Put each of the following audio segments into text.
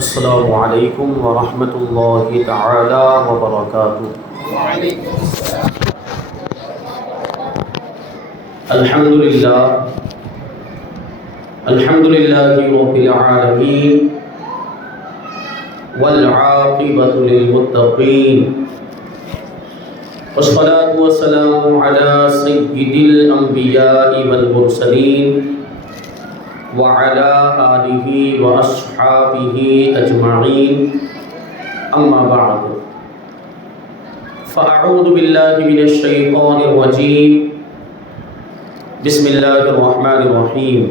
السلام علیکم ورحمۃ اللہ تعالی وبرکاتہ۔ الحمد للہ رب العالمین والعاقبۃ للمتقین، والصلاة والسلام علی سید الانبیاء والمرسلین وعلى آلہ واصحابہ اجمعین، اما بعد فاعوذ باللہ من الشیطان الرجیم، بسم اللہ الرحمن الرحیم۔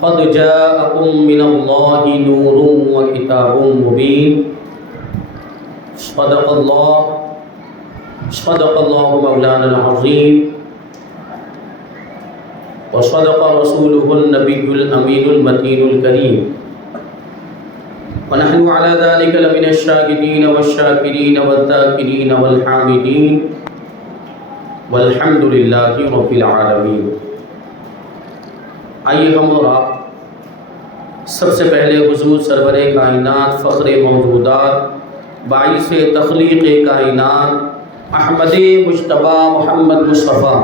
قد جاءکم من اللہ نور وکتاب مبین، صدق اللہ مولانا العظیم، وصدق رسوله النبی الامین المتین الکریم، ونحن على ذلك لمن الشاهدین والشاکرین والذاکرین والحامدین، والحمد للہ رب العالمین۔ آئیے ہم اور آپ سب سے پہلے حضور سرور کائنات، فخر موجودات، باعث تخلیق کائنات، احمد مجتبیٰ محمد مصطفیٰ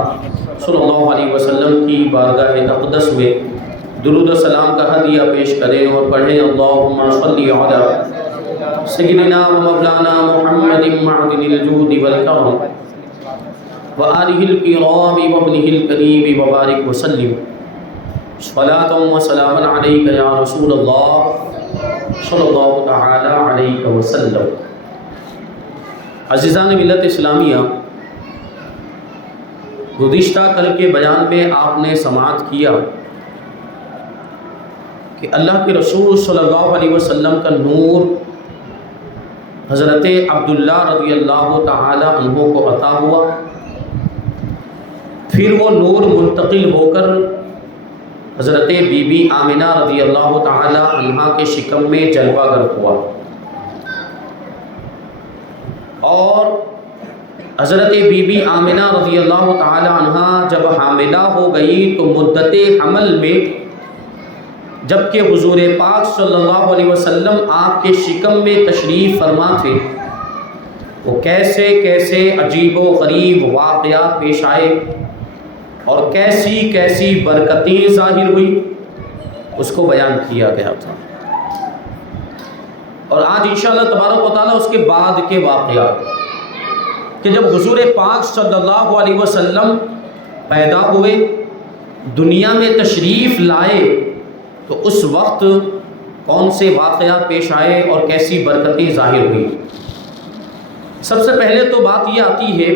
صلی اللہ علیہ وسلم کی بارگاہ اقدس میں درود و سلام کا ہدیہ پیش کریں اور پڑھیں اللہم صلی علی سیدنا و مولانا محمد معدن الجود والکرم وآلہ الکرام وابنہ الکریم وبارک وسلم، صلاۃ و سلام علیک یا رسول اللہ صلی اللہ تعالی علیہ وسلم۔ عزیزان ملت اسلامیہ، گزشتہ کل کے بیان میں آپ نے سماعت کیا کہ اللہ کے رسول صلی اللہ علیہ وسلم کا نور حضرت عبداللہ رضی اللہ تعالی عنہ کو عطا ہوا، پھر وہ نور منتقل ہو کر حضرت بی بی آمنہ رضی اللہ تعالی عنہ کے شکم میں جلوہ گر ہوا، اور حضرت بی بی آمنہ رضی اللہ تعالی عنہ جب حاملہ ہو گئی تو مدت حمل میں جبکہ حضور پاک صلی اللہ علیہ وسلم آپ کے شکم میں تشریف فرما تھے، وہ کیسے کیسے عجیب و غریب واقعات پیش آئے اور کیسی کیسی برکتیں ظاہر ہوئی، اس کو بیان کیا گیا تھا۔ اور آج انشاءاللہ تبارک و تعالیٰ اس کے بعد کے واقعات کہ جب حضور پاک صلی اللہ علیہ وسلم پیدا ہوئے، دنیا میں تشریف لائے، تو اس وقت کون سے واقعات پیش آئے اور کیسی برکتیں ظاہر ہوئی۔ سب سے پہلے تو بات یہ آتی ہے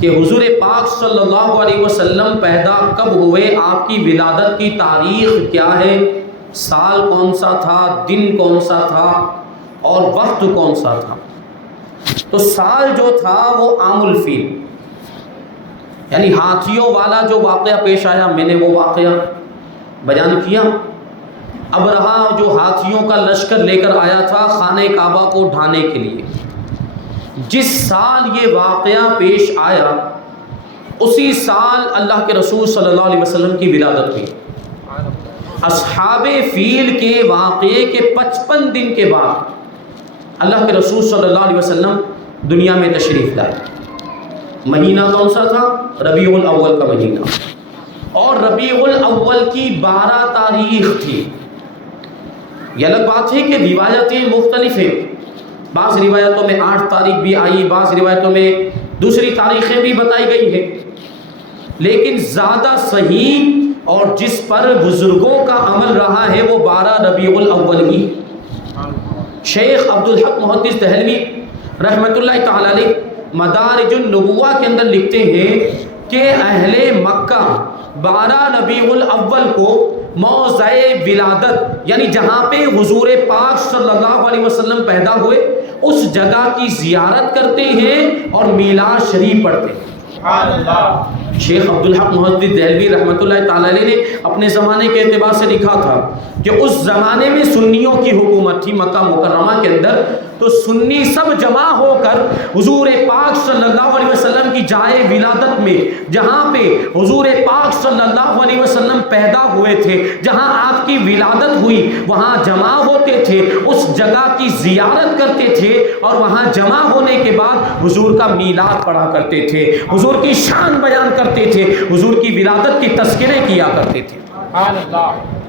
کہ حضور پاک صلی اللہ علیہ وسلم پیدا کب ہوئے، آپ کی ولادت کی تاریخ کیا ہے، سال کون سا تھا، دن کون سا تھا اور وقت کون سا تھا۔ تو سال جو تھا وہ عام الفیل، یعنی ہاتھیوں والا جو واقعہ پیش آیا، میں نے وہ واقعہ بیان کیا۔ ابرہا جو ہاتھیوں کا لشکر لے کر آیا تھا خانہ کعبہ کو ڈھانے کے لیے، جس سال یہ واقعہ پیش آیا اسی سال اللہ کے رسول صلی اللہ علیہ وسلم کی ولادت ہوئی۔ اصحاب فیل کے واقعے کے 55 دن کے بعد اللہ کے رسول صلی اللہ علیہ وسلم دنیا میں تشریف لائے۔ مہینہ کون سا تھا؟ ربیع الاول کا مہینہ، اور ربیع الاول کی 12 تاریخ تھی۔ یہ الگ بات ہے کہ روایتیں مختلف ہیں، بعض روایتوں میں 8 تاریخ بھی آئی، بعض روایتوں میں دوسری تاریخیں بھی بتائی گئی ہیں، لیکن زیادہ صحیح اور جس پر بزرگوں کا عمل رہا ہے وہ 12 ربیع الاول ہی۔ شیخ عبدالحق محدث دہلوی رحمۃ اللہ تعالی علیہ مدارج النبوہ کے اندر لکھتے ہیں کہ اہل مکہ 12 ربیع الاول کو موضع ولادت، یعنی جہاں پہ حضور پاک صلی اللہ علیہ وسلم پیدا ہوئے اس جگہ کی زیارت کرتے ہیں اور میلاد شریف پڑھتے ہیں۔ شیخ عبدالحق محدث دہلوی رحمۃ اللہ تعالی علیہ نے اپنے زمانے کے اعتبار سے لکھا تھا کہ اس زمانے میں سنیوں کی حکومت تھی مکہ مکرمہ کے اندر، تو سنی سب جمع ہو کر حضور پاک صلی اللہ علیہ وسلم کی جائے ولادت میں، جہاں پہ حضور پاک صلی اللہ علیہ وسلم پیدا ہوئے تھے، جہاں آپ کی ولادت ہوئی، وہاں جمع ہوتے تھے، اس جگہ کی زیارت کرتے تھے، اور وہاں جمع ہونے کے بعد حضور کا میلاد پڑھا کرتے تھے، حضور کی شان بیان کرتے تھے، حضور کی ولادت کی تذکرے کیا کرتے تھے۔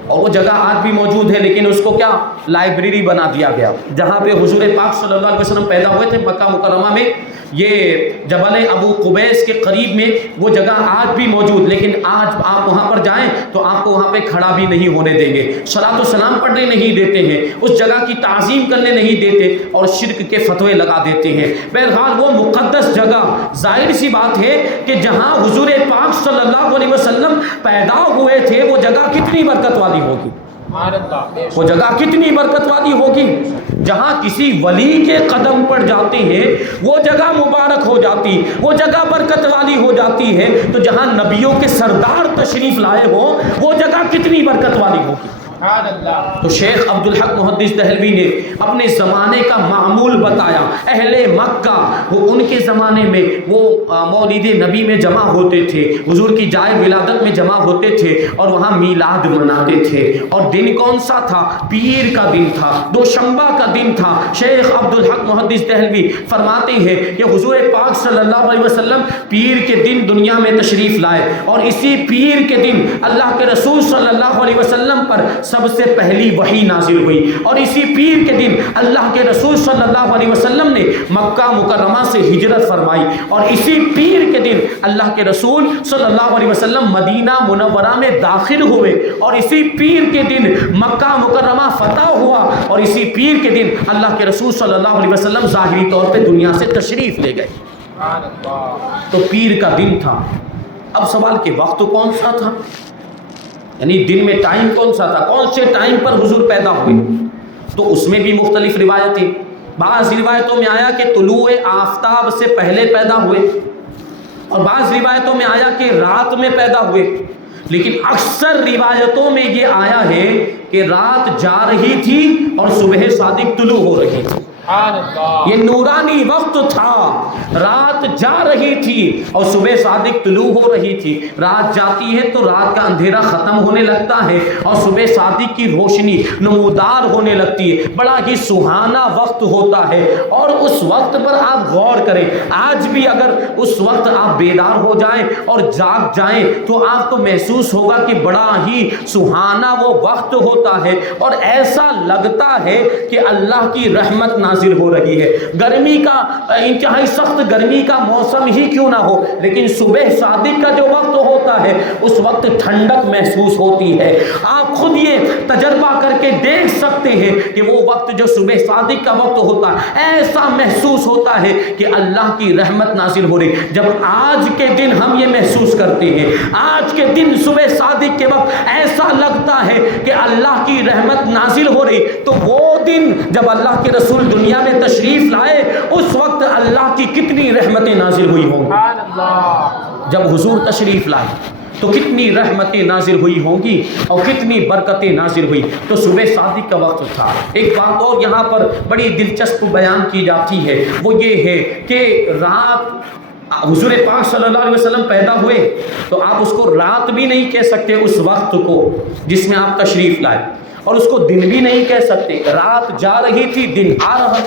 اور وہ جگہ آج بھی موجود ہے، لیکن اس کو کیا لائبریری بنا دیا گیا، جہاں پہ حضور پاک صلی اللہ علیہ وسلم پیدا ہوئے تھے مکہ مکرمہ میں، یہ جبل ابو قبیس کے قریب میں وہ جگہ آج بھی موجود، لیکن آج آپ وہاں پر جائیں تو آپ کو وہاں پہ کھڑا بھی نہیں ہونے دیں گے، صلاۃ و سلام پڑھنے نہیں دیتے ہیں، اس جگہ کی تعظیم کرنے نہیں دیتے، اور شرک کے فتوے لگا دیتے ہیں۔ بہرحال وہ مقدس جگہ، ظاہر سی بات ہے کہ جہاں حضور پاک صلی اللہ علیہ وسلم پیدا ہوئے تھے، وہ جگہ کتنی برکت والی ہوگی، وہ جگہ کتنی برکت والی ہوگی۔ جہاں کسی ولی کے قدم پڑ جاتے ہیں وہ جگہ مبارک ہو جاتی، وہ جگہ برکت والی ہو جاتی ہے، تو جہاں نبیوں کے سردار تشریف لائے ہو وہ جگہ کتنی برکت والی ہوگی۔ تو شیخ عبدالحق محدث دہلوی نے اپنے زمانے کا معمول بتایا، اہل مکہ وہ ان کے زمانے میں وہ مولد نبی میں جمع ہوتے تھے، حضور کی جائے ولادت میں جمع ہوتے تھے، اور وہاں میلاد مناتے تھے، اور دن کون سا تھا؟ پیر کا دن تھا، دوشنبہ کا دن تھا۔ شیخ عبدالحق محدث دہلوی فرماتے ہیں کہ حضور پاک صلی اللہ علیہ وسلم پیر کے دن دنیا میں تشریف لائے، اور اسی پیر کے دن اللہ کے رسول صلی اللہ علیہ وسلم پر سب سے پہلی وحی نازل ہوئی، اور اسی پیر کے دن اللہ کے رسول صلی اللہ علیہ وسلم نے مکہ مکرمہ سے ہجرت فرمائی، اور اسی پیر کے دن اللہ کے رسول صلی اللہ علیہ وسلم مدینہ منورہ میں داخل ہوئے، اور اسی پیر کے دن مکہ مکرمہ فتح ہوا، اور اسی پیر کے دن اللہ کے رسول صلی اللہ علیہ وسلم ظاہری طور پہ دنیا سے تشریف لے گئے۔ تو پیر کا دن تھا۔ اب سوال کہ وقت کون سا تھا، یعنی دن میں ٹائم کون سا تھا، کون سے ٹائم پر حضور پیدا ہوئے؟ تو اس میں بھی مختلف روایتیں، بعض روایتوں میں آیا کہ طلوع آفتاب سے پہلے پیدا ہوئے، اور بعض روایتوں میں آیا کہ رات میں پیدا ہوئے، لیکن اکثر روایتوں میں یہ آیا ہے کہ رات جا رہی تھی اور صبح صادق طلوع ہو رہی تھی۔ یہ نورانی وقت تھا، رات جا رہی تھی اور صبح صادق طلوع ہو رہی تھی۔ رات جاتی ہے تو رات کا اندھیرا ختم ہونے لگتا ہے، اور صبح صادق کی روشنی نمودار ہونے لگتی ہے، بڑا ہی سہانا وقت ہوتا ہے۔ اور اس وقت پر آپ غور کریں، آج بھی اگر اس وقت آپ بیدار ہو جائیں اور جاگ جائیں تو آپ کو محسوس ہوگا کہ بڑا ہی سہانا وہ وقت ہوتا ہے، اور ایسا لگتا ہے کہ اللہ کی رحمت نازل ہو رہی ہے۔ گرمی کا انتہائی سخت گرمی کا موسم ہی کیوں نہ ہو، لیکن صبح صادق کا جو وقت ہوتا ہے اس وقت ٹھنڈک محسوس ہوتی ہے۔ آپ خود یہ تجربہ کر کے دیکھ سکتے ہیں کہ وہ وقت جو صبح صادق کا وقت ہوتا ہے، ایسا محسوس ہوتا ہے کہ اللہ کی رحمت نازل ہو رہی۔ جب آج کے دن ہم یہ محسوس کرتے ہیں، آج کے دن صبح صادق کے وقت ایسا لگتا ہے کہ اللہ کی رحمت نازل ہو رہی، تو وہ دن جب اللہ کے رسول دنیا میں تشریف لائے اس وقت اللہ کی کتنی رحمتیں نازل ہوئی ہوں گی۔ جب حضور تشریف لائے تو کتنی رحمتیں نازل ہوئی ہوں گی اور کتنی برکتیں نازل ہوئی۔ تو صبح صادق کا وقت تھا۔ ایک بات اور یہاں پر بڑی دلچسپ بیان کی جاتی ہے، وہ یہ ہے کہ رات حضور پاک صلی اللہ علیہ وسلم پیدا ہوئے تو آپ اس کو رات بھی نہیں کہہ سکتے اس وقت کو جس میں آپ تشریف لائے، اور اس کو دن بھی نہیں کہہ سکتے۔ رات جا رہی تھی، دن آ رہا تھا،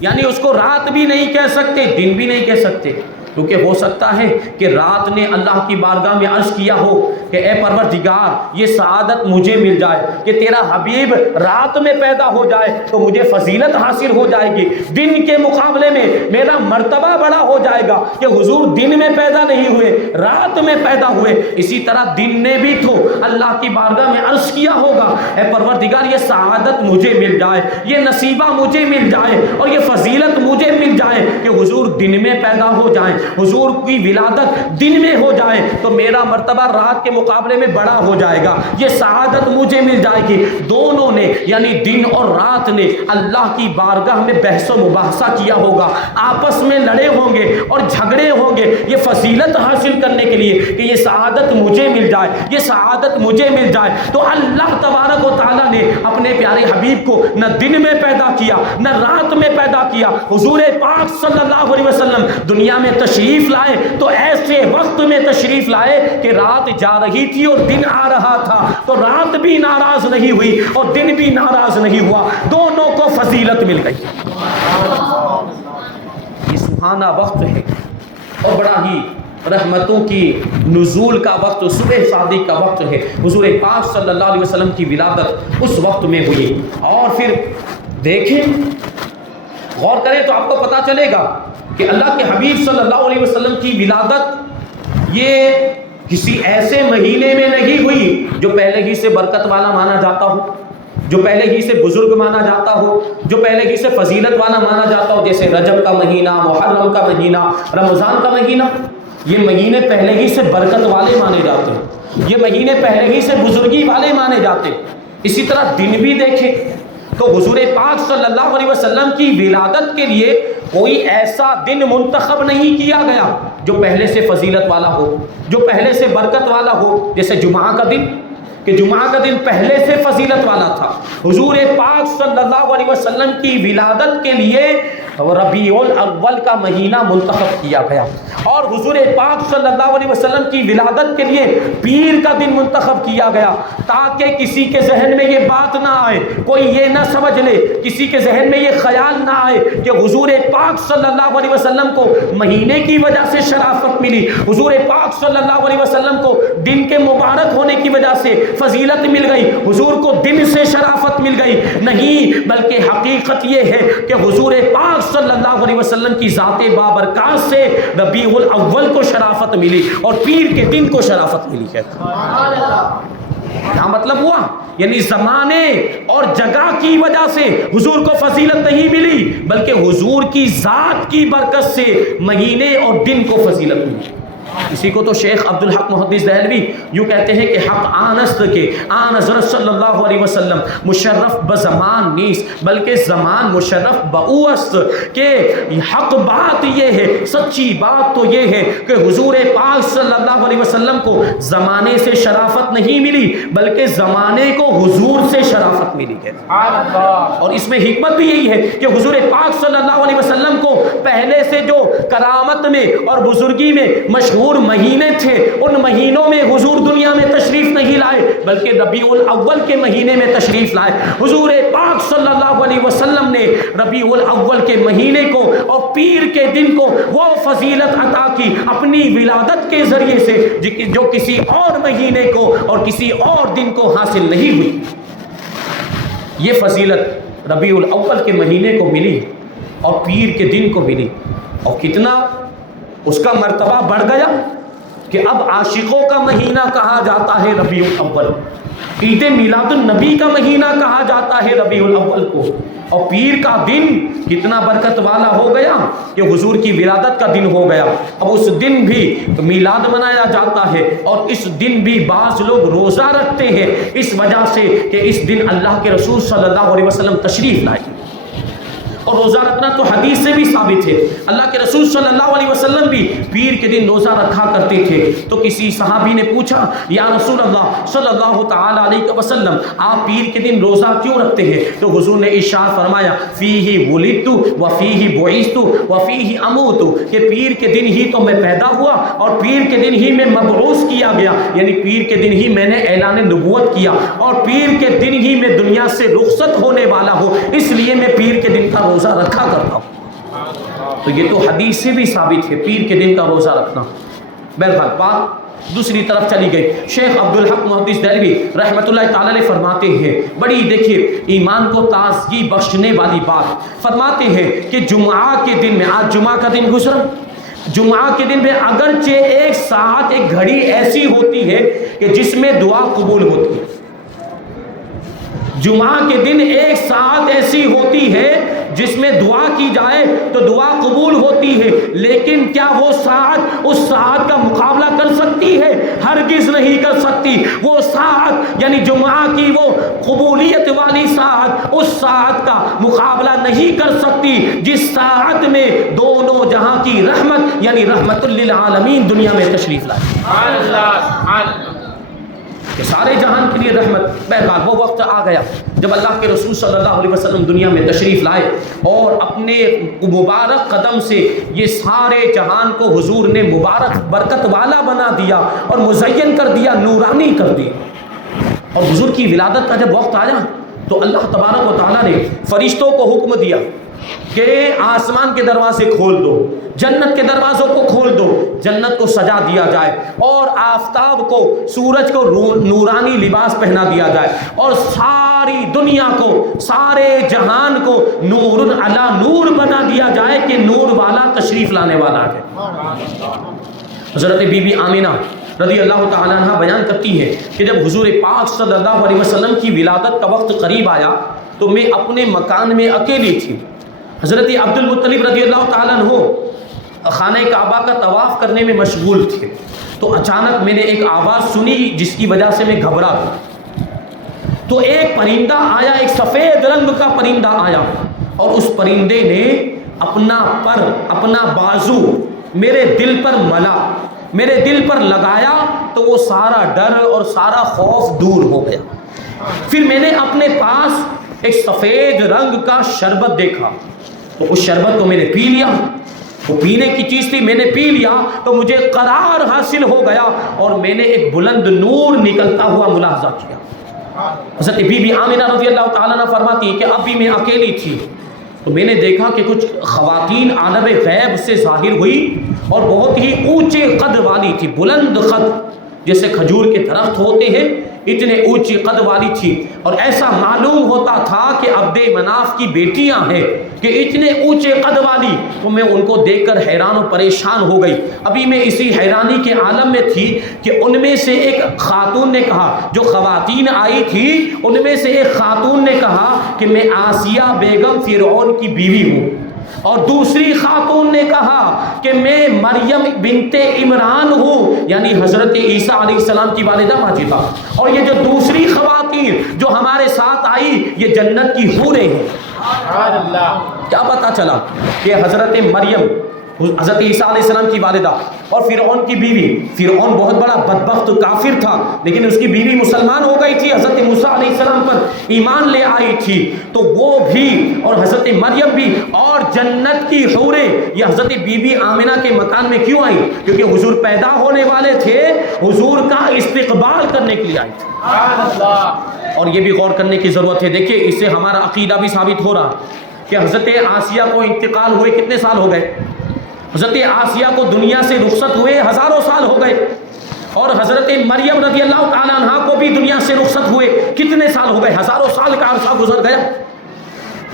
یعنی اس کو رات بھی نہیں کہہ سکتے، دن بھی نہیں کہہ سکتے، کیونکہ ہو سکتا ہے کہ رات نے اللہ کی بارگاہ میں عرض کیا ہو کہ اے پروردگار یہ سعادت مجھے مل جائے کہ تیرا حبیب رات میں پیدا ہو جائے تو مجھے فضیلت حاصل ہو جائے گی، دن کے مقابلے میں میرا مرتبہ بڑا ہو جائے گا کہ حضور دن میں پیدا نہیں ہوئے، رات میں پیدا ہوئے۔ اسی طرح دن نے بھی تو اللہ کی بارگاہ میں عرض کیا ہوگا اے پروردگار یہ سعادت مجھے مل جائے، یہ نصیبہ مجھے مل جائے، اور یہ فضیلت مجھے مل جائے کہ حضور دن میں پیدا ہو جائیں۔ حضور کی ولادت دن میں ہو جائے تو میرا مرتبہ رات کے مقابلے میں بڑا ہو جائے گا، یہ سعادت مجھے مل جائے گی۔ دونوں نے یعنی دن اور رات نے اللہ کی بارگاہ میں بحث و مباحثہ کیا ہوگا، آپس میں لڑے ہوں گے اور جھگڑے ہوں گے یہ فضیلت حاصل کرنے کے لیے کہ یہ سعادت مجھے مل جائے، یہ سعادت مجھے مل جائے۔ تو اللہ تبارک و تعالیٰ نے اپنے پیارے حبیب کو نہ دن میں پیدا کیا نہ رات میں پیدا کیا۔ حضور پاک صلی اللہ علیہ وسلم دنیا میں تشریف لائے تو ایسے وقت میں تشریف لائے کہ رات جا رہی تھی اور دن آ رہا تھا، تو رات بھی ناراض نہیں ہوئی اور دن بھی ناراض نہیں ہوا، دونوں کو فضیلت مل گئی۔ یہ سبحانہ وقت ہے اور بڑا ہی رحمتوں کی نزول کا وقت، صبح صادق کا وقت ہے۔ حضور پاک صلی اللہ علیہ وسلم کی ولادت اس وقت میں ہوئی، اور پھر دیکھیں غور کریں تو آپ کو پتہ چلے گا کہ اللہ کے حبیب صلی اللہ علیہ وسلم کی ولادت یہ کسی ایسے مہینے میں نہیں ہوئی جو پہلے ہی سے برکت والا مانا جاتا ہو، جو پہلے ہی سے بزرگ مانا جاتا ہو، جو پہلے ہی سے فضیلت والا مانا جاتا ہو، جیسے رجب کا مہینہ، محرم کا مہینہ، رمضان کا مہینہ۔ یہ مہینے پہلے ہی سے برکت والے مانے جاتے ہیں، یہ مہینے پہلے ہی سے بزرگی والے مانے جاتے ہیں۔ اسی طرح دن بھی دیکھیں تو حضور پاک صلی اللہ علیہ وسلم کی ولادت کے لیے کوئی ایسا دن منتخب نہیں کیا گیا جو پہلے سے فضیلت والا ہو، جو پہلے سے برکت والا ہو، جیسے جمعہ کا دن، کہ جمعہ کا دن پہلے سے فضیلت والا تھا۔ حضور پاک صلی اللہ علیہ وسلم کی ولادت کے لیے ربیع الاول کا مہینہ منتخب کیا گیا، اور حضور پاک صلی اللہ علیہ وسلم کی ولادت کے لیے پیر کا دن منتخب کیا گیا، تاکہ کسی کے ذہن میں یہ بات نہ آئے، کوئی یہ نہ سمجھ لے، کسی کے ذہن میں یہ خیال نہ آئے کہ حضور پاک صلی اللہ علیہ وسلم کو مہینے کی وجہ سے شرافت ملی، حضور پاک صلی اللہ علیہ وسلم کو دن کے مبارک ہونے کی وجہ سے فضیلت مل گئی، حضور کو دن سے شرافت مل گئی۔ نہیں، بلکہ حقیقت یہ ہے کہ حضور پاک صلی اللہ علیہ وسلم کی ذات بابرکات سے ربیع الاول کو شرافت ملی اور پیر کے دن کو شرافت ملی ہے۔ کیا مطلب ہوا؟ یعنی زمانے اور جگہ کی وجہ سے حضور کو فضیلت نہیں ملی، بلکہ حضور کی ذات کی برکت سے مہینے اور دن کو فضیلت ملی۔ اسی کو تو شیخ عبدالحق محدث دہلوی یوں کہتے ہیں کہ حق آنست کے آن حضرت صلی اللہ علیہ وسلم مشرف بزمان نیست، بلکہ زمان مشرف بہوست، کہ حق بات یہ ہے، سچی بات تو یہ ہے کہ حضور پاک صلی اللہ علیہ وسلم کو زمانے سے شرافت نہیں ملی، بلکہ زمانے کو حضور سے شرافت ملی ہے۔ اور اس میں حکمت بھی یہی ہے کہ حضور پاک صلی اللہ علیہ وسلم کو پہلے سے جو کرامت میں اور بزرگی میں مشہور مہینے تھے، ان مہینوں میں حضور دنیا میں تشریف نہیں لائے، بلکہ ربیع الاول کے مہینے میں تشریف لائے۔ حضور پاک صلی اللہ علیہ وسلم نے ربیع الاول کے مہینے کو اور پیر کے دن کو وہ فضیلت عطا کی اپنی ولادت کے ذریعے سے جو کسی اور مہینے کو اور کسی اور دن کو حاصل نہیں ہوئی۔ یہ فضیلت ربیع الاول کے مہینے کو ملی اور پیر کے دن کو ملی، اور کتنا اس کا مرتبہ بڑھ گیا کہ اب عاشقوں کا مہینہ کہا جاتا ہے ربیع الاول، عید میلاد النبی کا مہینہ کہا جاتا ہے ربیع الاول کو، اور پیر کا دن کتنا برکت والا ہو گیا کہ حضور کی ولادت کا دن ہو گیا۔ اب اس دن بھی میلاد منایا جاتا ہے، اور اس دن بھی بعض لوگ روزہ رکھتے ہیں اس وجہ سے کہ اس دن اللہ کے رسول صلی اللہ علیہ وسلم تشریف لائے۔ اور روزہ رکھنا تو حدیث سے بھی ثابت ہے، اللہ کے رسول صلی اللہ علیہ وسلم بھی پیر کے دن روزہ رکھا کرتے تھے۔ تو کسی صحابی نے پوچھا، یا رسول اللہ صلی اللہ تعالی علیہ وسلم، آپ پیر کے دن روزہ کیوں رکھتے ہیں؟ تو حضور نے ارشاد فرمایا، فیہ ولدت وفیہ بعثت وفیہ اموت، کہ پیر کے دن ہی تو میں پیدا ہوا اور پیر کے دن ہی میں مبعوث کیا گیا، یعنی پیر کے دن ہی میں نے اعلان نبوت کیا، اور پیر کے دن ہی میں دنیا سے رخصت ہونے والا ہوں، اس لیے میں پیر کے دن کا روزہ رکھا کرتا ہوں۔ تو یہ تو حدیث سے بھی ثابت ہے پیر کے دن کا روزہ رکھنا۔ بہرحال بات دوسری طرف چلی گئی۔ شیخ عبدالحق محدث دہلوی رحمۃ اللہ تعالی علیہ فرماتے ہیں، بڑی دیکھیے ایمان کو تازگی بخشنے والی بات، فرماتے ہیں کہ جمعہ کے دن میں، آج جمعہ کا دن گزرا، جمعہ کے دن میں اگرچہ ایک ساعت، ایک گھڑی ایسی ہوتی ہے کہ جس میں دعا قبول ہوتی ہے، جمعہ کے دن ایک ساعت ایسی ہوتی ہے جس میں دعا کی جائے تو دعا قبول ہوتی ہے، لیکن کیا وہ ساعت اس ساعت کا مقابلہ کر سکتی ہے؟ ہرگز نہیں کر سکتی۔ وہ ساعت یعنی جمعہ کی وہ قبولیت والی ساعت اس ساعت کا مقابلہ نہیں کر سکتی جس ساعت میں دونوں جہاں کی رحمت یعنی رحمت للعالمین دنیا میں تشریف لائے کہ سارے جہان کے لیے رحمت۔ بہرحال وہ وقت آ گیا جب اللہ کے رسول صلی اللہ علیہ وسلم دنیا میں تشریف لائے اور اپنے مبارک قدم سے یہ سارے جہان کو حضور نے مبارک برکت والا بنا دیا اور مزین کر دیا، نورانی کر دیا۔ اور حضور کی ولادت کا جب وقت آیا تو اللہ تبارک و تعالیٰ نے فرشتوں کو حکم دیا کہ آسمان کے دروازے کھول دو، جنت کے دروازوں کو کھول دو، جنت کو سجا دیا جائے اور آفتاب کو، سورج کو نورانی لباس پہنا دیا جائے اور ساری دنیا کو، سارے جہان کو نور علی نور بنا دیا جائے کہ نور والا تشریف لانے والا ہے۔ حضرت بی بی آمینہ رضی اللہ تعالیٰ عنہ بیان کرتی ہے کہ جب حضور پاک صلی اللہ علیہ وسلم کی ولادت کا وقت قریب آیا تو میں اپنے مکان میں اکیلی تھی۔ حضرت عبد المطلب رضی اللہ تعالیٰ عنہ خانہ کعبہ کا طواف کرنے میں مشغول تھے، تو اچانک میں نے ایک آواز سنی جس کی وجہ سے میں گھبرا گیا۔ تو ایک پرندہ آیا، ایک سفید رنگ کا پرندہ آیا اور اس پرندے نے اپنا پر، اپنا بازو میرے دل پر ملا، میرے دل پر لگایا تو وہ سارا ڈر اور سارا خوف دور ہو گیا۔ پھر میں نے اپنے پاس ایک سفید رنگ کا شربت دیکھا تو اس شربت کو میں نے پی لیا، وہ پینے کی چیز تھی، میں نے پی لیا تو مجھے قرار حاصل ہو گیا اور میں نے ایک بلند نور نکلتا ہوا ملاحظہ کیا۔ حضرت بی بی آمنہ رضی اللہ تعالیٰ عنہ فرماتی ہے کہ اب بھی میں اکیلی تھی تو میں نے دیکھا کہ کچھ خواتین عالم غیب سے ظاہر ہوئی اور بہت ہی اونچے قد والی تھی، بلند قد، جیسے کھجور کے درخت ہوتے ہیں اتنے اونچی قد والی تھی، اور ایسا معلوم ہوتا تھا کہ عبد مناف کی بیٹیاں ہیں کہ اتنے اونچے قد والی۔ تو میں ان کو دیکھ کر حیران و پریشان ہو گئی۔ ابھی میں اسی حیرانی کے عالم میں تھی کہ ان میں سے ایک خاتون نے کہا، جو خواتین آئی تھی ان میں سے ایک خاتون نے کہا کہ میں آسیہ بیگم فرعون کی بیوی ہوں، اور دوسری خاتون نے کہا کہ میں مریم بنت عمران ہوں، یعنی حضرت عیسیٰ علیہ السلام کی والدہ ماجدہ۔ اور یہ جو دوسری خواتین جو ہمارے ساتھ آئی یہ جنت کی حوریں ہیں۔ کیا پتا چلا کہ حضرت مریم حضرت عیسیٰ علیہ السلام کی والدہ اور فرعون کی بیوی، فرعون بہت بڑا بدبخت کافر تھا لیکن اس کی بیوی مسلمان ہو گئی تھی، حضرت موسیٰ علیہ السلام پر ایمان لے آئی تھی، تو وہ بھی اور حضرت مریم بھی اور جنت کی حوریں یہ حضرت بی بی آمنہ کے مکان میں کیوں آئی؟ کیونکہ حضور پیدا ہونے والے تھے، حضور کا استقبال کرنے کے لیے آئی تھی۔ اور یہ بھی غور کرنے کی ضرورت ہے، دیکھیے اس سے ہمارا عقیدہ بھی ثابت ہو رہا کہ حضرت آسیہ کو انتقال ہوئے کتنے سال ہو گئے؟ حضرت آسیہ کو دنیا سے رخصت ہوئے ہزاروں سال ہو گئے، اور حضرت مریم رضی اللہ تعالیٰ عنہ کو بھی دنیا سے رخصت ہوئے کتنے سال ہو گئے؟ ہزاروں سال کا عرصہ گزر گیا۔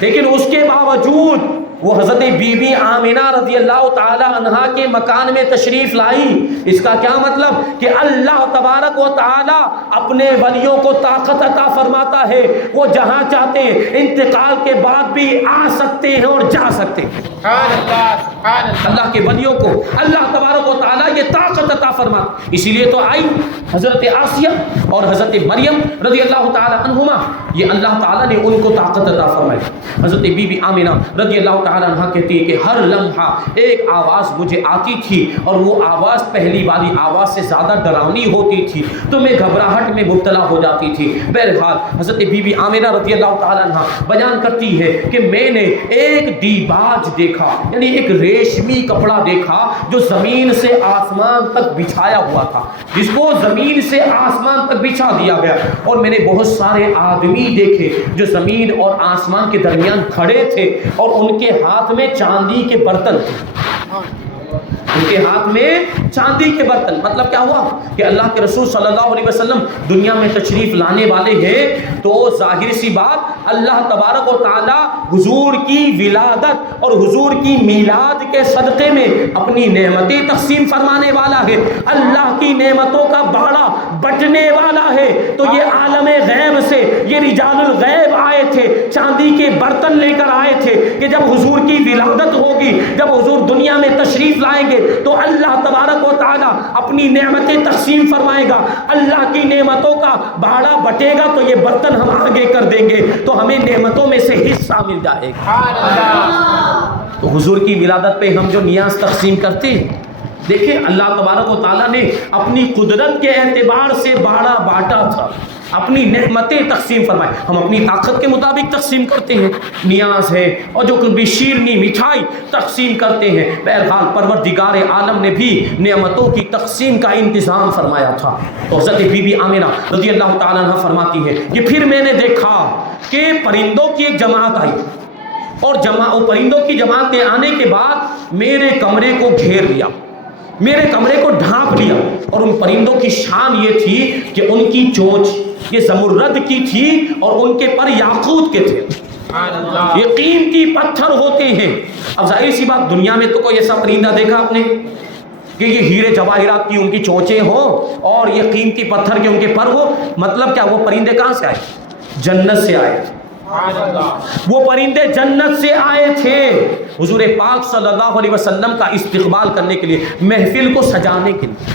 لیکن اس کے باوجود وہ حضرت بی بی آمنہ رضی اللہ تعالی عنہ کے مکان میں تشریف لائی۔ اس کا کیا مطلب کہ اللہ تبارک و تعالی اپنے ولیوں کو طاقت عطا فرماتا ہے، وہ جہاں چاہتے ہیں انتقال کے بعد بھی آ سکتے ہیں اور جا سکتے ہیں۔ اللہ کے ولیوں کو اللہ تبارک و تعالی یہ طاقت عطا فرماتا، اسی لیے تو آئی حضرت آسیہ اور حضرت مریم رضی اللہ تعالی عنہما، یہ اللہ تعالیٰ نے ان کو طاقت عطا فرمائی۔ حضرت بی بی آمنہ رضی اللہ تعالیٰ عنہ کہتی ہے کہ ہر لمحہ ایک آواز مجھے آتی تھی اور وہ آواز پہلی والی آواز سے زیادہ ڈراؤنی ہوتی تھی تو میں گھبراہٹ میں مبتلا ہو جاتی تھی۔ بہرحال حضرت بی بی آمنہ رضی اللہ تعالیٰ عنہ بیان کرتی ہے کہ میں نے ایک دیباج دیکھا، یعنی ایک ریشمی کپڑا دیکھا جو زمین سے آسمان تک بچھایا ہوا تھا، جس کو زمین سے آسمان تک بچھا دیا گیا، اور میں نے بہت سارے آدمی دیکھے جو زمین اور آسمان کے درمیان کھڑے تھے اور ان کے ہاتھ میں چاندی کے برتن تھے۔ ان کے ہاتھ میں چاندی کے برتن. مطلب کیا ہوا کہ اللہ کے رسول صلی اللہ علیہ وسلم دنیا میں تشریف لانے والے ہیں تو ظاہر سی بات اللہ تبارک و تعالی حضور کی ولادت اور حضور کی میلاد کے صدقے میں اپنی نعمتیں تقسیم فرمانے والا ہے. اللہ کی نعمتوں کا باڑا بٹنے والا ہے. تو یہ عالم غیب سے یہ رجال الغیب آئے تھے, چاندی کے برتن لے کر آئے تھے کہ جب حضور کی ولادت ہوگی, جب حضور دنیا میں تشریف لائیں گے تو اللہ تبارک و تعالی اپنی نعمتیں تقسیم فرمائے گا, اللہ کی نعمتوں کا بھاڑا بٹے گا تو یہ برتن ہم آگے کر دیں گے تو ہمیں نعمتوں میں سے حصہ مل جائے گا. تو حضور کی ولادت پہ ہم جو نیاز تقسیم کرتے ہیں, دیکھیں اللہ تبارک و تعالیٰ نے اپنی قدرت کے اعتبار سے بھاڑا بانٹا تھا, اپنی نعمتیں تقسیم فرمائے. ہم اپنی طاقت کے مطابق تقسیم کرتے ہیں, نیاز ہے اور جو کبھی شیرنی مٹھائی تقسیم کرتے ہیں. بہرحال پروردگار عالم نے بھی نعمتوں کی تقسیم کا انتظام فرمایا تھا. تو حضرت بی بی آمنہ رضی اللہ تعالیٰ عنہ فرماتی ہے کہ پھر میں نے دیکھا کہ پرندوں کی ایک جماعت آئی اور پرندوں کی جماعت کے آنے کے بعد میرے کمرے کو گھیر لیا, میرے کمرے کو ڈھانپ لیا. اور ان پرندوں کی شان یہ تھی کہ ان کی چونچ یہ زمرد کی تھی اور ان کے پر یاقوت کے تھے, یہ قیمتی پتھر ہوتے ہیں. اب ظاہر سی بات دنیا میں تو کوئی ایسا پرندہ دیکھا آپ نے کہ یہ ہیرے جواہرات کی ان کی چونچیں ہوں اور یہ قیمتی پتھر کے ان کے پر ہو؟ مطلب کیا وہ پرندے کہاں سے آئے؟ جنت سے آئے. وہ پرندے جنت سے آئے تھے حضور پاک صلی اللہ علیہ وسلم کا استقبال کرنے کے لیے, محفل کو سجانے کے لیے.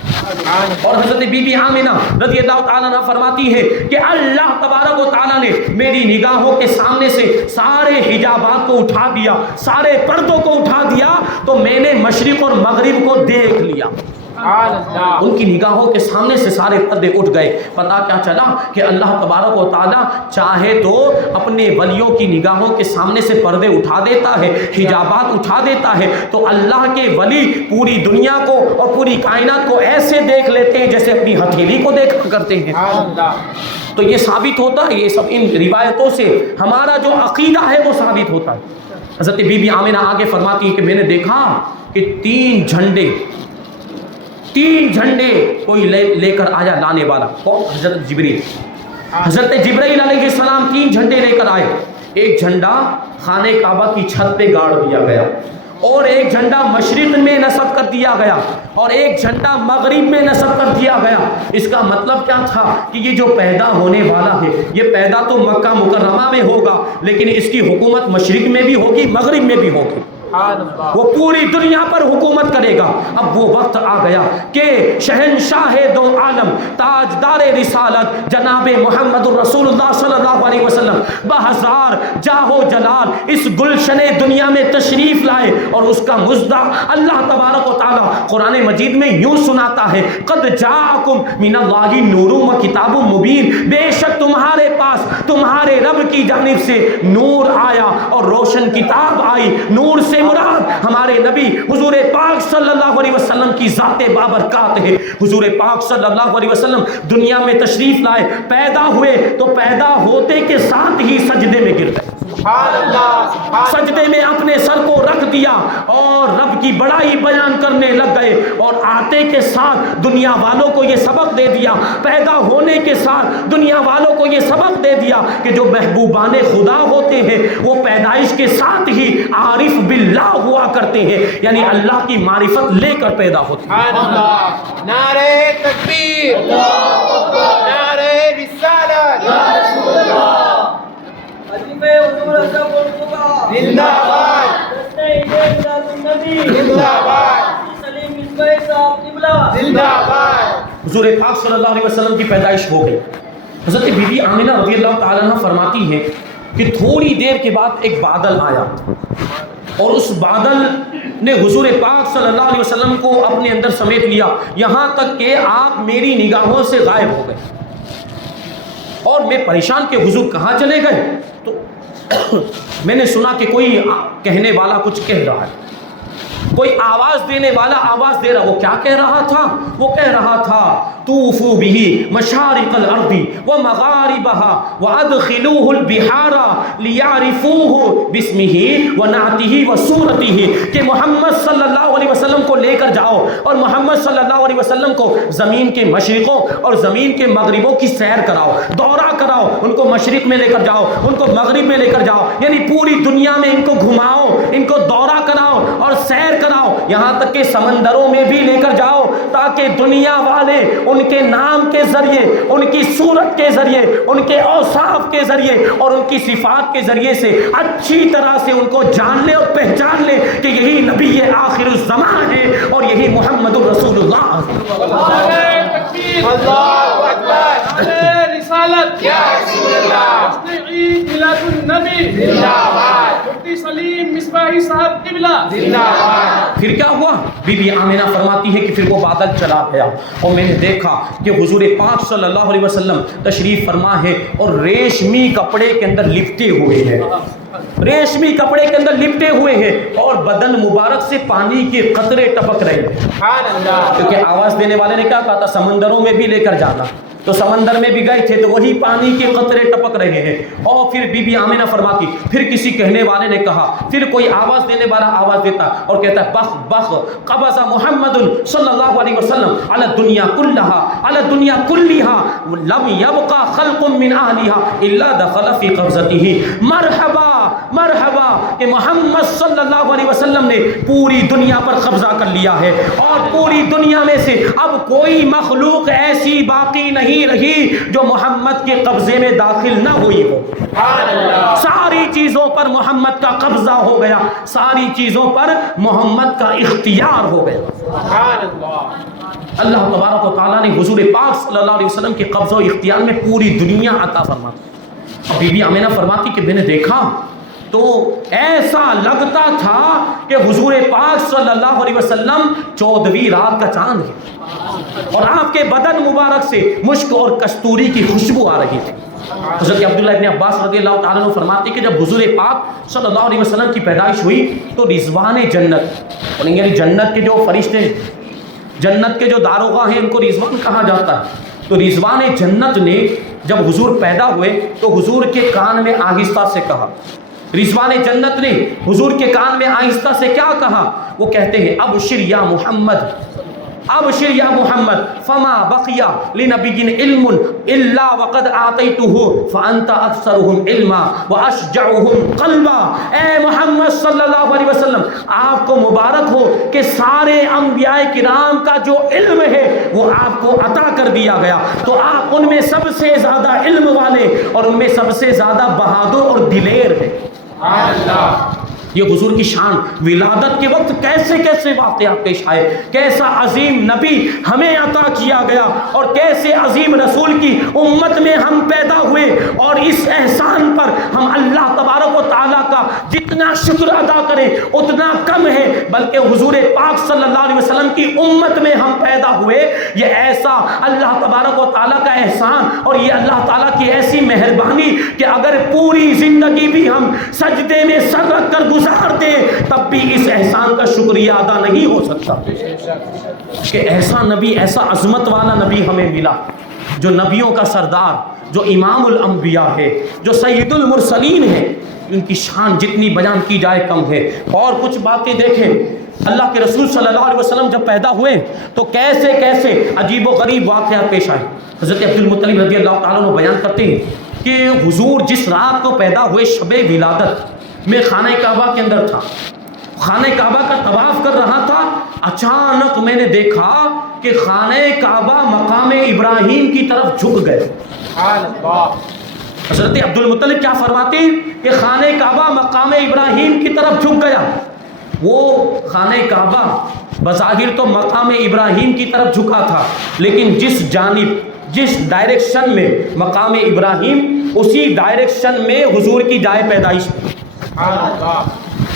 اور حضرت بی بی آمنہ رضی اللہ تعالیٰ عنہ فرماتی ہے کہ اللہ تبارک و تعالیٰ نے میری نگاہوں کے سامنے سے سارے حجابات کو اٹھا دیا, سارے پردوں کو اٹھا دیا تو میں نے مشرق اور مغرب کو دیکھ لیا. ان کی نگاہوں کے سامنے سے سارے پردے اٹھ گئے. پتہ کیا چلا کہ اللہ تبارک و تعالیٰ چاہے تو اپنے ولیوں کی نگاہوں کے سامنے سے پردے اٹھا دیتا ہے, حجابات اٹھا دیتا ہے. تو اللہ کے ولی پوری دنیا کو اور پوری کائنات کو ایسے دیکھ لیتے ہیں جیسے اپنی ہتھیلی کو دیکھا کرتے ہیں. تو یہ ثابت ہوتا ہے, یہ سب ان روایتوں سے ہمارا جو عقیدہ ہے وہ ثابت ہوتا ہے. حضرت بی بی آمنہ آگے فرماتی ہے کہ میں نے دیکھا کہ تین جھنڈے کوئی لے کر آیا لانے والا. حضرت جبریل علیہ السلام 3 جھنڈے لے کر آئے. ایک جھنڈا خانہ کعبہ کی چھت پہ گاڑ دیا گیا اور ایک جھنڈا مشرق میں نصب کر دیا گیا اور ایک جھنڈا مغرب میں نصب کر دیا گیا. اس کا مطلب کیا تھا کہ یہ جو پیدا ہونے والا ہے یہ پیدا تو مکہ مکرمہ میں ہوگا لیکن اس کی حکومت مشرق میں بھی ہوگی مغرب میں بھی ہوگی, وہ پوری دنیا پر حکومت کرے گا. اب وہ وقت آ گیا کہ شہنشاہ دو عالم تاجدار رسالت جناب محمد الرسول اللہ صلی اللہ علیہ وسلم بہزار جاہ و جلال اس گلشن دنیا میں تشریف لائے. اور اس کا مژدہ اللہ تبارک و تعالی قرآن مجید میں یوں سناتا ہے, قد جاءکم من اللہ نور و کتاب مبین, بے شک تمہارے پاس تمہارے رب کی جانب سے نور آیا اور روشن کتاب آئی. نور سے مراد ہمارے نبی حضور پاک صلی اللہ علیہ وسلم کی ذات بابرکات ہے. حضور پاک صلی اللہ علیہ وسلم دنیا میں تشریف لائے, پیدا ہوئے تو پیدا ہوتے کے ساتھ ہی سجدے میں گر گئے. سجدے میں اپنے سر کو رکھ دیا اور رب کی بڑائی بیان کرنے لگ گئے اور آتے کے ساتھ دنیا والوں کو یہ سبق دے دیا, پیدا ہونے کے ساتھ دنیا والوں کو یہ سبق دے دیا کہ جو محبوبان خدا ہوتے ہیں وہ پیدائش کے ساتھ ہی عارف باللہ ہوا کرتے ہیں, یعنی اللہ کی معرفت لے کر پیدا ہوتے ہیں. نعرہ تکبیر, نعرہ رسالت, زندہ باد, زندہ باد, زندہ باد. حضور پاک صلی اللہ علیہ وسلم کی پیدائش ہو گئی. حضرت بی بی آمنہ رضی اللہ تعالیٰ عنہ فرماتی ہے کہ تھوڑی دیر کے بعد ایک بادل آیا اور اس بادل نے حضور پاک صلی اللہ علیہ وسلم کو اپنے اندر سمیٹ لیا یہاں تک کہ آپ میری نگاہوں سے غائب ہو گئے. اور میں پریشان کہ حضور کہاں چلے گئے. تو میں نے سنا کہ کوئی کہنے والا کچھ کہہ رہا ہے. کوئی آواز دینے والا آواز دے رہا، وہ کیا کہہ رہا تھا؟ وہ کہہ رہا تھا طوفوا به مشارق الارض ومغاربها وادخلوه البحار لیعرفوه باسمه ونعته وصورته، کہ محمد صلی اللہ علیہ وسلم کو لے کر جاؤ اور محمد صلی اللہ علیہ وسلم کو زمین کے مشرقوں اور زمین کے مغربوں کی سیر کراؤ، دورہ کراؤ، ان کو مشرق میں لے کر جاؤ، ان کو مغرب میں لے کر جاؤ، یعنی پوری دنیا میں ان کو گھماؤ، ان کو دورہ کراؤ اور سیر کراؤ، یہاں تک کہ سمندروں میں بھی لے کر جاؤ، تاکہ دنیا والے ان کے نام کے ذریعے، ان کی صورت کے ذریعے، ان کے اوصاف کے ذریعے اور ان کی صفات کے ذریعے سے اچھی طرح سے ان کو جان لے اور پہچان لے کہ یہی نبی آخر الزمان ہے اور یہی محمد الرسول اللہ۔ اللہ اکبر، رسالت یا رسول اللہ، عید میلاد النبی، زندہ باد، مفتی سلیم مصباحی صاحب قبلہ، زندہ باد۔ پھر کیا ہوا؟ بی بی آمنہ فرماتی ہے کہ پھر وہ بادل چلا گیا اور میں نے دیکھا کہ حضور پاک صلی اللہ علیہ وسلم تشریف فرما ہے اور ریشمی کپڑے کے اندر لپٹے ہوئے ہیں، ریشمی کپڑے کے اندر لپٹے ہوئے ہیں اور بدن مبارک سے پانی کے قطرے ٹپک رہے ہیں، سبحان اللہ، کیونکہ آواز دینے والے نے کیا کہا تھا؟ سمندروں میں بھی لے کر جانا، تو سمندر میں بھی گئے تھے تو وہی پانی کے قطرے ٹپک رہے ہیں۔ اور پھر بی بی آمنہ فرماتی، پھر کسی کہنے والے نے کہا، پھر کوئی آواز دینے والا آواز دیتا اور کہتا ہے بخ بخ قبض محمد صلی اللہ علیہ وسلم علی الدنیا کلها علی الدنیا کلها لم يبقى خلق من اهلها الا دخل في قبضته، مرحبا مرحبا کہ محمد صلی اللہ علیہ وسلم نے پوری دنیا پر قبضہ کر لیا ہے اور پوری دنیا میں سے اب کوئی مخلوق ایسی باقی نہیں رہی جو محمد کے قبضے میں داخل نہ ہوئی ہو۔ ساری چیزوں پر محمد کا قبضہ ہو گیا، ساری چیزوں پر محمد کا اختیار ہو گیا۔ سبحان اللہ، اللہ تبارک و تعالیٰ نے حضور پاک صلی اللہ علیہ وسلم کے قبضہ و اختیار میں پوری دنیا عطا فرماتی۔ بی بی آمنہ فرماتی کہ میں نے دیکھا تو ایسا لگتا تھا کہ حضور پاک صلی اللہ علیہ وسلم 14ویں رات کا چاند ہے اور آپ کے بدن مبارک سے مشک اور کستوری کی خوشبو آ رہی تھی۔ حضرت عبداللہ ابن عباس رضی اللہ تعالیٰ عنہ فرماتے کہ جب حضور پاک صلی اللہ علیہ وسلم کی پیدائش ہوئی تو رضوان جنت، یعنی جنت کے جو فرشتے، جنت کے جو داروغہ ہیں ان کو رضوان کہا جاتا ہے، تو رضوان جنت نے جب حضور پیدا ہوئے تو حضور کے کان میں آہستہ سے کہا، رضوان جنت نے حضور کے کان میں آہستہ سے کیا کہا؟ وہ کہتے ہیں ابشر یا محمد، ابشر یا محمد فما بقی لنبی علم الا وقد آتیتہ فانت اکثرهم علما واشجعهم قلبا۔ اے محمد صلی اللہ علیہ وسلم، آپ کو مبارک ہو کہ سارے انبیاء کرام کا جو علم ہے وہ آپ کو عطا کر دیا گیا، تو آپ ان میں سب سے زیادہ علم والے اور ان میں سب سے زیادہ بہادر اور دلیر ہیں۔ اللہ، یہ حضور کی شان ولادت کے وقت کیسے کیسے واقعات پیش آئے، کیسا عظیم نبی ہمیں عطا کیا گیا اور کیسے عظیم رسول کی امت میں ہم پیدا ہوئے، اور اس احسان پر ہم اللہ تبارک و تعالیٰ کا جتنا شکر ادا کریں اتنا کم ہے، بلکہ حضور پاک صلی اللہ علیہ وسلم کی امت میں ہم پیدا ہوئے، یہ ایسا اللہ تبارک و تعالیٰ کا احسان اور یہ اللہ تعالیٰ کی ایسی مہربانی کہ اگر پوری زندگی بھی ہم سجدے میں سر رکھ کر گزار دیں تب بھی اس احسان کا شکریہ ادا نہیں ہو سکتا کہ ایسا نبی، ایسا عظمت والا نبی ہمیں ملا، جو نبیوں کا سردار، جو امام الانبیاء ہے، جو سید المرسلین ہے۔ ان کی شان جتنی بیان کی جائے کم ہے۔ اور کچھ باتیں دیکھیں، اللہ کے رسول صلی اللہ علیہ وسلم جب پیدا ہوئے تو کیسے کیسے عجیب و غریب واقعات پیش آئے۔ حضرت عبدالمطلب رضی اللہ تعالیٰ عنہ بیان کرتے ہیں کہ حضور جس رات کو پیدا ہوئے شب ولادت میں خانہ کعبہ کے اندر تھا، خانہ کعبہ کا طواف کر رہا تھا، اچانک میں نے دیکھا کہ خانہ کعبہ مقام ابراہیم کی طرف جھک گئے۔ سبحان اللہ، حضرت عبدالمطلب کیا فرماتے ہیں کہ خانہ کعبہ مقام ابراہیم کی طرف جھک گیا۔ وہ خانہ کعبہ بظاہر تو مقام ابراہیم کی طرف جھکا تھا، لیکن جس جانب، جس ڈائریکشن میں مقام ابراہیم، اسی ڈائریکشن میں حضور کی جائے پیدائش تھی۔ سبحان اللہ،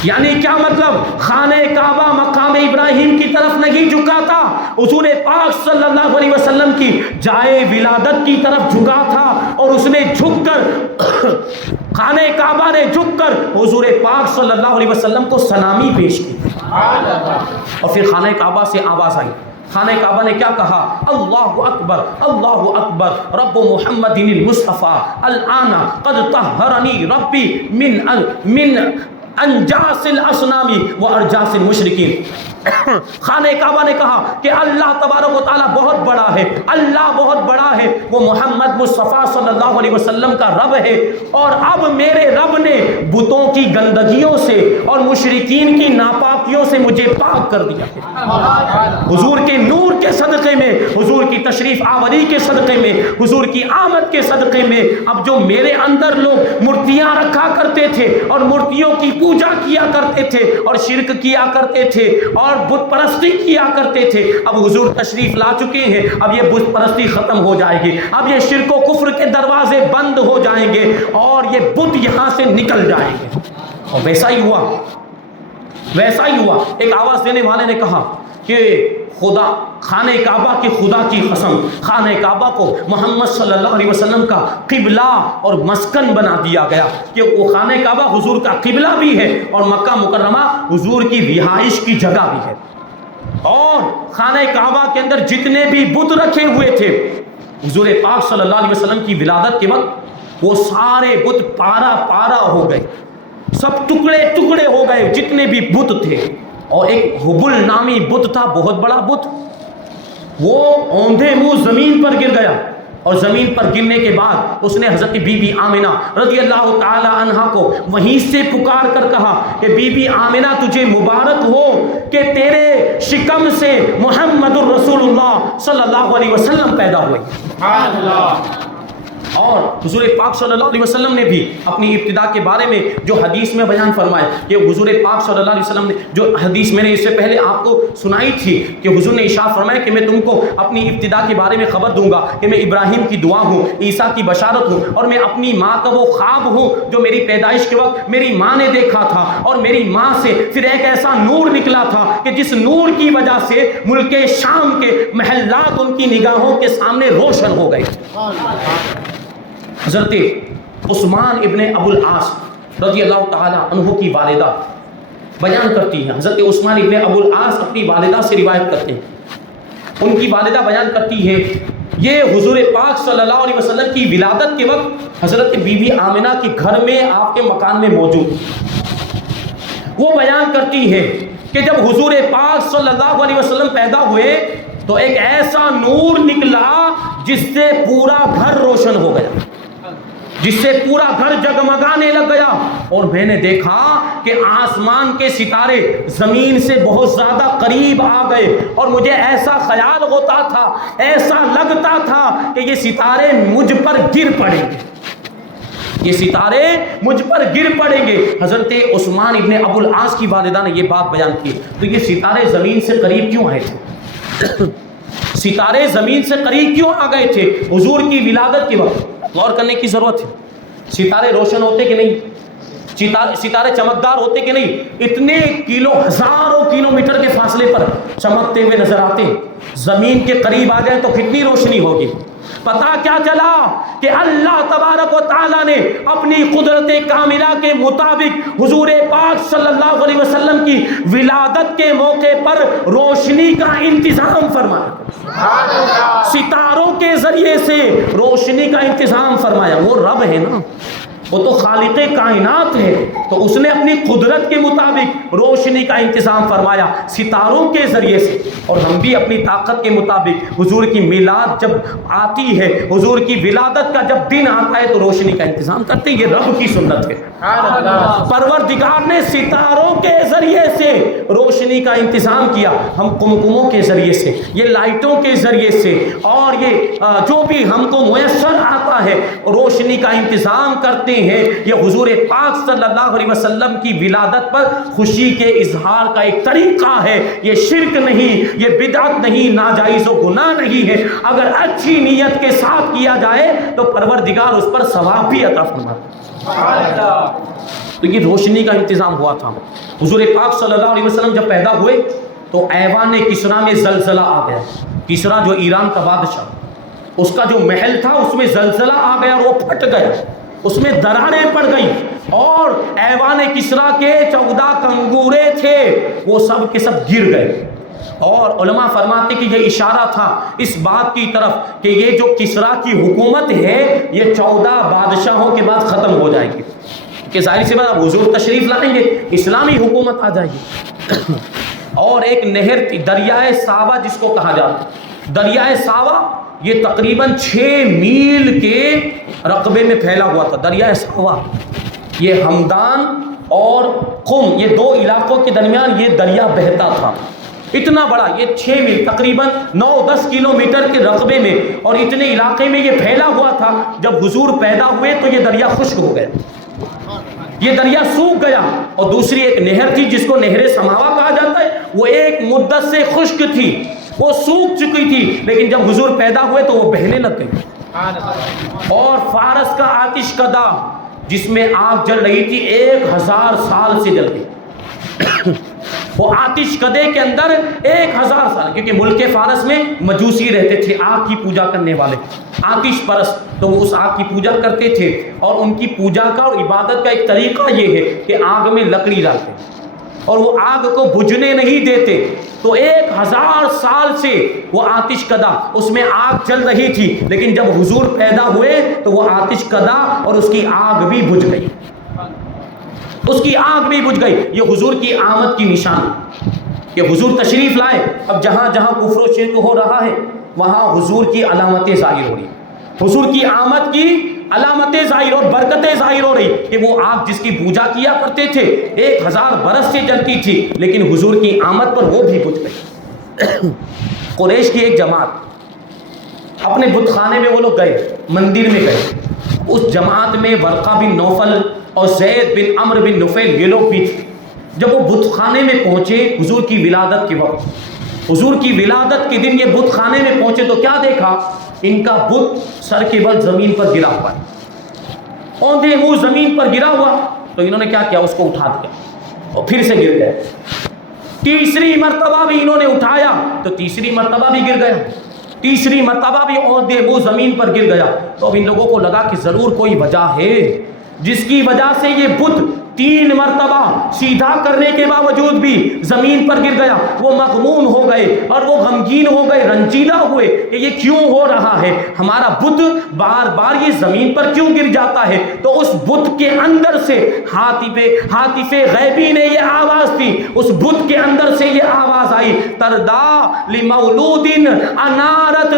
یعنی کیا مطلب؟ خانہ کعبہ مقام ابراہیم کی طرف نہیں جھکا تھا، حضور پاک صلی اللہ علیہ وسلم کی جائے ولادت کی طرف جھکا تھا، اور اس نے جھک کر خانہ کعبہ نے جھک کر حضور پاک صلی اللہ علیہ وسلم کو سلامی پیش کی، اور پھر خانہ کعبہ سے آواز آئی. خانہ کعبہ نے کیا کہا؟ اللہ اکبر اللہ اکبر رب محمد المصطفیٰ الآن قد طہرنی ربی من انجاس الاصنام و ارجاس المشرکین. خانہ کعبہ نے کہا کہ اللہ تبارک و تعالیٰ بہت بڑا ہے، اللہ بہت بڑا ہے، وہ محمد مصطفیٰ صلی اللہ علیہ وسلم کا رب ہے، اور اب میرے رب نے بتوں کی گندگیوں سے اور مشرکین کی ناپاکیوں سے مجھے پاک کر دیا ہے. حضور کے نور کے صدقے میں، حضور کی تشریف آوری کے صدقے میں، حضور کی آمد کے صدقے میں، اب جو میرے اندر لوگ مورتیاں رکھا کرتے تھے اور مورتیوں کی پوجا کیا کرتے تھے اور شرک کیا کرتے تھے اور بت پرستی کیا کرتے تھے، اب حضور تشریف لا چکے ہیں، اب یہ بت پرستی ختم ہو جائے گی، اب یہ شرک و کفر کے دروازے بند ہو جائیں گے اور یہ بت یہاں سے نکل جائیں گے. اور ویسا ہی ہوا، ویسا ہی ہوا. ایک آواز دینے والے نے کہا کہ خدا، خانہ کعبہ کی خدا کی قسم، خانہ کعبہ کو محمد صلی اللہ علیہ وسلم کا قبلہ اور مسکن بنا دیا گیا، کہ وہ خانہ کعبہ حضور کا قبلہ بھی ہے اور مکہ مکرمہ حضور کی رہائش کی جگہ بھی ہے. اور خانہ کعبہ کے اندر جتنے بھی بت رکھے ہوئے تھے، حضور پاک صلی اللہ علیہ وسلم کی ولادت کے وقت وہ سارے بت پارا پارا ہو گئے، سب ٹکڑے ٹکڑے ہو گئے جتنے بھی بت تھے. اور ایک حبل نامی بت تھا، بہت بڑا بت، وہ اوندھے منہ زمین پر گر گیا، اور زمین پر گرنے کے بعد اس نے حضرت بی بی آمنہ رضی اللہ تعالی عنہا کو وہیں سے پکار کر کہا کہ بی بی آمنہ تجھے مبارک ہو کہ تیرے شکم سے محمد الرسول اللہ صلی اللہ علیہ وسلم پیدا ہوئے. سبحان اللہ. اور حضور پاک صلی اللہ علیہ وسلم نے بھی اپنی ابتدا کے بارے میں جو حدیث میں بیان فرمایا کہ حضور پاک صلی اللہ علیہ وسلم نے جو حدیث میں نے اس سے پہلے آپ کو سنائی تھی کہ حضور نے ارشاد فرمایا کہ میں تم کو اپنی ابتدا کے بارے میں خبر دوں گا کہ میں ابراہیم کی دعا ہوں، عیسیٰ کی بشارت ہوں، اور میں اپنی ماں کا وہ خواب ہوں جو میری پیدائش کے وقت میری ماں نے دیکھا تھا، اور میری ماں سے پھر ایک ایسا نور نکلا تھا کہ جس نور کی وجہ سے ملک شام کے محلات ان کی نگاہوں کے سامنے روشن ہو گئے. حضرت عثمان ابن ابو العاص رضی اللہ تعالی عنہ کی والدہ بیان کرتی ہیں، حضرت عثمان ابن ابو العاص اپنی والدہ سے روایت کرتے ہیں، ان کی والدہ بیان کرتی ہے یہ حضور پاک صلی اللہ علیہ وسلم کی ولادت کے وقت حضرت بی بی آمنہ کے گھر میں آپ کے مکان میں موجود. وہ بیان کرتی ہے کہ جب حضور پاک صلی اللہ علیہ وسلم پیدا ہوئے تو ایک ایسا نور نکلا جس سے پورا گھر روشن ہو گیا، جس سے پورا گھر جگمگانے لگ گیا، اور میں نے دیکھا کہ آسمان کے ستارے زمین سے بہت زیادہ قریب آ گئے، اور مجھے ایسا خیال ہوتا تھا، ایسا لگتا تھا کہ یہ ستارے مجھ پر گر پڑیں گے، یہ ستارے مجھ پر گر پڑیں گے. حضرت عثمان ابن ابو العاص کی والدہ نے یہ بات بیان کی. تو یہ ستارے زمین سے قریب کیوں آئے تھے؟ ستارے زمین سے قریب کیوں آ گئے تھے حضور کی ولادت کے وقت؟ غور کرنے کی ضرورت ہے. ستارے روشن ہوتے کہ نہیں؟ ستارے چمکدار ہوتے کہ نہیں؟ اتنے ہزاروں کلومیٹر کے فاصلے پر چمکتے ہوئے نظر آتے، زمین کے قریب آ جائے تو کتنی روشنی ہوگی. پتا کیا چلا کہ اللہ تبارک و تعالیٰ نے اپنی قدرت کاملہ کے مطابق حضور پاک صلی اللہ علیہ وسلم کی ولادت کے موقع پر روشنی کا انتظام فرمایا، ستاروں کے ذریعے سے روشنی کا انتظام فرمایا. وہ رب ہے نا، وہ تو خالق کائنات ہے، تو اس نے اپنی قدرت کے مطابق روشنی کا انتظام فرمایا ستاروں کے ذریعے سے. اور ہم بھی اپنی طاقت کے مطابق حضور کی میلاد جب آتی ہے، حضور کی ولادت کا جب دن آتا ہے تو روشنی کا انتظام کرتے ہیں. یہ رب کی سنت ہے. پروردگار نے ستاروں کے ذریعے سے روشنی کا انتظام کیا، ہم قمقموں کے ذریعے سے، یہ لائٹوں کے ذریعے سے، اور یہ جو بھی ہم کو میسر آتا رہا ہے، روشنی کا انتظام کرتے ہیں، یہ حضور پاک صلی اللہ علیہ وسلم کی ولادت پر خوشی کے اظہار کا ایک طریقہ ہے۔ یہ شرک نہیں، یہ بدعت نہیں، ناجائز و گناہ نہیں ہے۔ اگر اچھی نیت کے ساتھ کیا جائے تو پروردگار اس پر ثواب بھی عطا فرماتا ہے۔ تو یہ روشنی کا انتظام ہوا تھا۔ حضور پاک صلی اللہ علیہ وسلم جب پیدا ہوئے تو ایوان کسریٰ میں زلزلہ آ گیا۔ کسریٰ جو ایران کا بادشاہ، اس کا جو محل تھا اس میں زلزلہ آ گیا اور وہ پھٹ گیا، اس میں دراڑیں پڑ گئیں اور ایوان کسریٰ کے 14 کنگورے تھے وہ سب کے سب گر گئے۔ اور علماء فرماتے کہ یہ اشارہ تھا اس بات کی طرف کہ یہ جو کسریٰ کی حکومت ہے یہ 14 بادشاہوں کے بعد ختم ہو جائے گی، کہ ظاہر سی بات اب حضور تشریف لائیں گے، اسلامی حکومت آ جائے گی۔ اور ایک نہر تھی دریائے ساوا جس کو کہا جاتا ہے، دریائے ساوا یہ تقریباً 6 میل کے رقبے میں پھیلا ہوا تھا۔ دریائے ساوا یہ ہمدان اور قم یہ 2 علاقوں کے درمیان یہ دریا بہتا تھا، اتنا بڑا، یہ 6 میل تقریباً 9-10 کلومیٹر کے رقبے میں اور اتنے علاقے میں یہ پھیلا ہوا تھا۔ جب حضور پیدا ہوئے تو یہ دریا خشک ہو گیا، یہ دریا سوکھ گیا، اور دوسری ایک نہر تھی جس کو نہر سماوا کہا جاتا ہے، وہ ایک مدت سے خشک تھی، وہ سوکھ چکی تھی، لیکن جب حضور پیدا ہوئے تو وہ بہنے لگ گئی۔ اور فارس کا آتش کدہ جس میں آگ جل رہی تھی 1000 سال سے جل گئی، وہ آتش کدے کے اندر 1000 سال، کیونکہ ملک فارس میں مجوسی رہتے تھے، آگ کی پوجا کرنے والے، آتش پرست، تو وہ اس آگ کی پوجا کرتے تھے، اور ان کی پوجا کا اور عبادت کا ایک طریقہ یہ ہے کہ آگ میں لکڑی ڈالتے اور وہ آگ کو بجھنے نہیں دیتے۔ تو 1000 سال سے وہ آتش کدہ اس میں آگ چل رہی تھی، لیکن جب حضور پیدا ہوئے تو وہ آتش کدہ اور اس کی آگ بھی بجھ گئی، اس کی آگ بھی بجھ گئی۔ یہ حضور کی آمد کی نشانی، کہ حضور تشریف لائے۔ اب جہاں جہاں کفر و شرک ہو رہا ہے وہاں حضور کی علامتیں ظاہر ہو رہی، حضور کی آمد کی علامتیں ظاہر اور برکتیں ظاہر ہو رہی، کہ وہ آگ جس کی پوجا کیا کرتے تھے 1000 برس سے جلتی تھی، لیکن حضور کی آمد پر وہ بھی بجھ گئی۔ قریش کی ایک جماعت اپنے بت خانے میں وہ لوگ گئے، مندر میں گئے، اس جماعت میں ورقہ بن نوفل اور زید بن عمرو بن نفیل یہ لوگ بھی تھے۔ جب وہ بت خانے میں پہنچے حضور کی ولادت کے وقت، حضور کی ولادت کے دن یہ بت خانے میں پہنچے تو کیا دیکھا؟ ان کا بت سر کے بل زمین پر گرا ہوا ہے، اوندھے منہ زمین پر گرا ہوا، تو انہوں نے کیا کیا؟ اس کو اٹھا دیا اور پھر سے گر گئے۔ تیسری مرتبہ بھی انہوں نے اٹھایا تو تیسری مرتبہ بھی گر گیا، تیسری مرتبہ بھی اوندھے منہ زمین پر گر گیا۔ تو اب ان لوگوں کو لگا کہ ضرور کوئی وجہ ہے جس کی وجہ سے یہ بت 3 مرتبہ سیدھا کرنے کے باوجود بھی زمین پر گر گیا۔ وہ مغموم ہو گئے اور وہ غمگین ہو گئے، رنجیدہ ہوئے کہ یہ کیوں ہو رہا ہے، ہمارا بت بار بار یہ زمین پر کیوں گر جاتا ہے۔ تو اس بت کے اندر سے ہاتف غیبی نے یہ آواز دی، اس بت کے اندر سے یہ آواز آئی، تردا لمولود انارت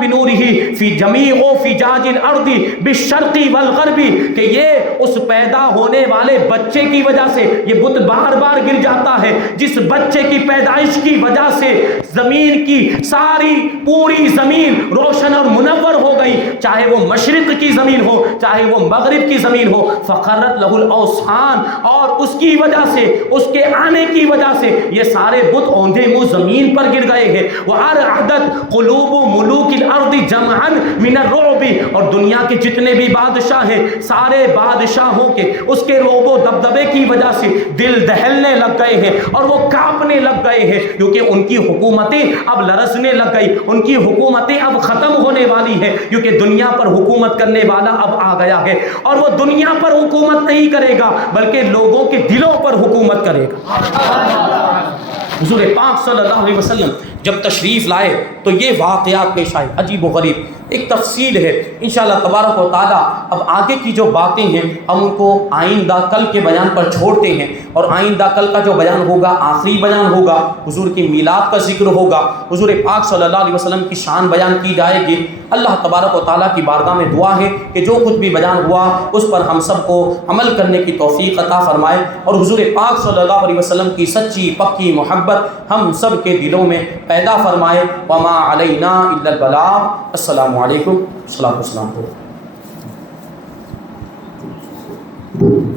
بنورہ فی جمیع فجاج الارض بالشرق والغرب، کہ یہ اس پیدا ہونے والے بچے کی وجہ سے یہ بت بار بار گر جاتا ہے، جس بچے کی پیدائش کی وجہ سے زمین کی ساری پوری زمین روشن اور منور ہو گئی، چاہے وہ مشرق کی زمین ہو چاہے وہ مغرب کی زمین ہو۔ فخرت لہ الاوثان، اور اس کی وجہ سے، اس کے آنے کی وجہ سے یہ سارے بت اوندھے منہ زمین پر گر گئے ہیں۔ وَأَرْعَدَتْ قُلُوبُ مُلُوكِ الْأَرْضِ جَمْعًا مِنَ الرُّعْبِ، اور دنیا کے جتنے بھی بادشاہ ہیں سارے بادشاہوں کے اس کے رعب و دبدبے کی وجہ سے دل دہلنے لگ گئے ہیں اور وہ کانپنے لگ گئے ہیں، کیونکہ ان کی حکومتیں اب لرزنے لگ گئی، ان کی حکومتیں اب ختم ہونے والی ہیں، کیونکہ دنیا پر حکومت کرنے والا اب آ گیا ہے، اور وہ دنیا پر حکومت نہیں کرے گا بلکہ لوگوں کے دلوں پر حکومت کرے گا۔ حضور پاک صلی اللہ علیہ وسلم جب تشریف لائے تو یہ واقعات پیش آئے، عجیب و غریب، ایک تفصیل ہے انشاءاللہ تبارک و تعالیٰ۔ اب آگے کی جو باتیں ہیں ہم ان کو آئندہ کل کے بیان پر چھوڑتے ہیں، اور آئندہ کل کا جو بیان ہوگا آخری بیان ہوگا، حضور کی میلاد کا ذکر ہوگا، حضور پاک صلی اللہ علیہ وسلم کی شان بیان کی جائے گی۔ اللہ تبارک و تعالیٰ کی بارگاہ میں دعا ہے کہ جو کچھ بھی بیان ہوا اس پر ہم سب کو عمل کرنے کی توفیق عطا فرمائے، اور حضور پاک صلی اللہ علیہ وسلم کی سچی پکی محبت ہم سب کے دلوں میں پیدا فرمائے. وما علینا الا البلاغ. السلام علیکم. السلام.